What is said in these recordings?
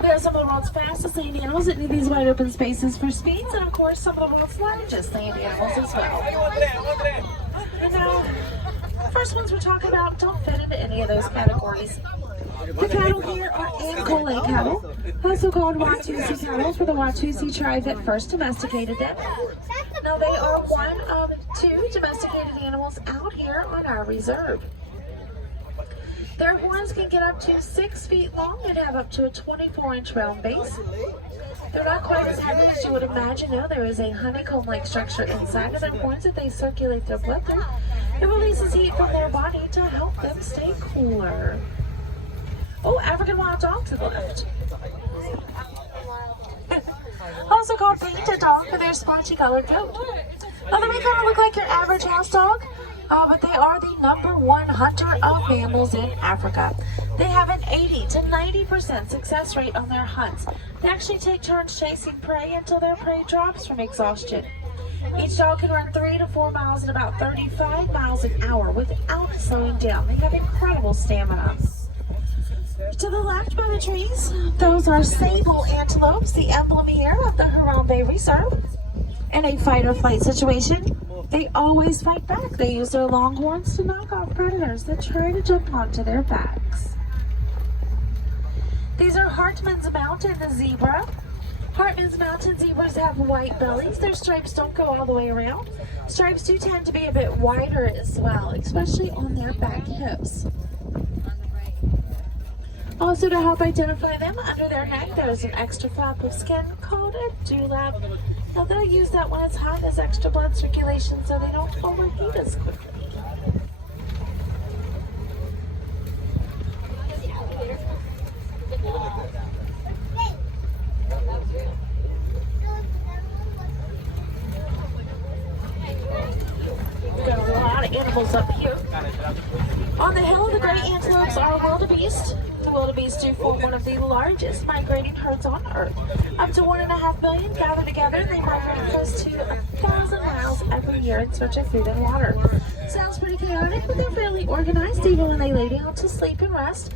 We have some of the world's fastest land animals that need these wide open spaces for speeds, and of course some of the world's largest land animals as well. And now, the first ones we're talking about don't fit into any of those categories. The cattle here are Ankole cattle, also called Watusi cattle for the Watusi tribe that first domesticated them. Now they are one of two domesticated animals out here on our reserve. Their horns can get up to 6 feet long and have up to a 24-inch round base. They're not quite as heavy as you would imagine. No, there is a honeycomb-like structure inside of their horns that they circulate their blood through. It releases heat from their body to help them stay cooler. Oh, African wild dog to the left. Also called painted dog for their splotchy colored coat. Now they may kind of look like your average house dog, but they are the #1 hunter of mammals in Africa. They have an 80 to 90% success rate on their hunts. They actually take turns chasing prey until their prey drops from exhaustion. Each dog can run 3 to 4 miles at about 35 miles an hour without slowing down. They have incredible stamina. To the left by the trees, those are sable antelopes, the emblem here of the Harambe Reserve. In a fight or flight situation, they always fight back. They use their long horns to knock off predators that try to jump onto their backs. These are Hartman's Mountain zebra. Hartman's Mountain zebras have white bellies. Their stripes don't go all the way around. Stripes do tend to be a bit wider as well, especially on their back hips. Also, to help identify them, under their neck there is an extra flap of skin called a dewlap. Now they'll use that when it's hot as extra blood circulation so they don't overheat as quickly. We've got a lot of animals up here. On the hill, the great antelopes are wildebeest. The wildebeest do form one of the largest migrating herds on Earth. Up to 1.5 million gather together. They migrate close to 1,000 miles every year in search of food and water. Sounds pretty chaotic, but they're fairly organized even when they lay down to sleep and rest.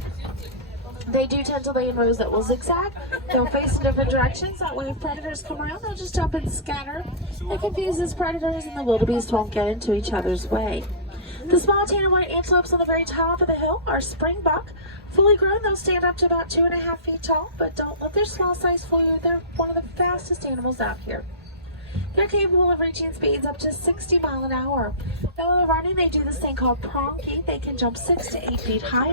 They do tend to lay in rows that will zigzag. They'll face in different directions. That way if predators come around, they'll just jump and scatter. It confuses predators and the wildebeest won't get into each other's way. The small tan and white antelopes on the very top of the hill are springbuck. Fully grown, they'll stand up to about 2.5 feet tall, but don't let their small size fool you. They're one of the fastest animals out here. They're capable of reaching speeds up to 60 miles an hour. Now when they're running, they do this thing called prong gait. They can jump 6 to 8 feet high.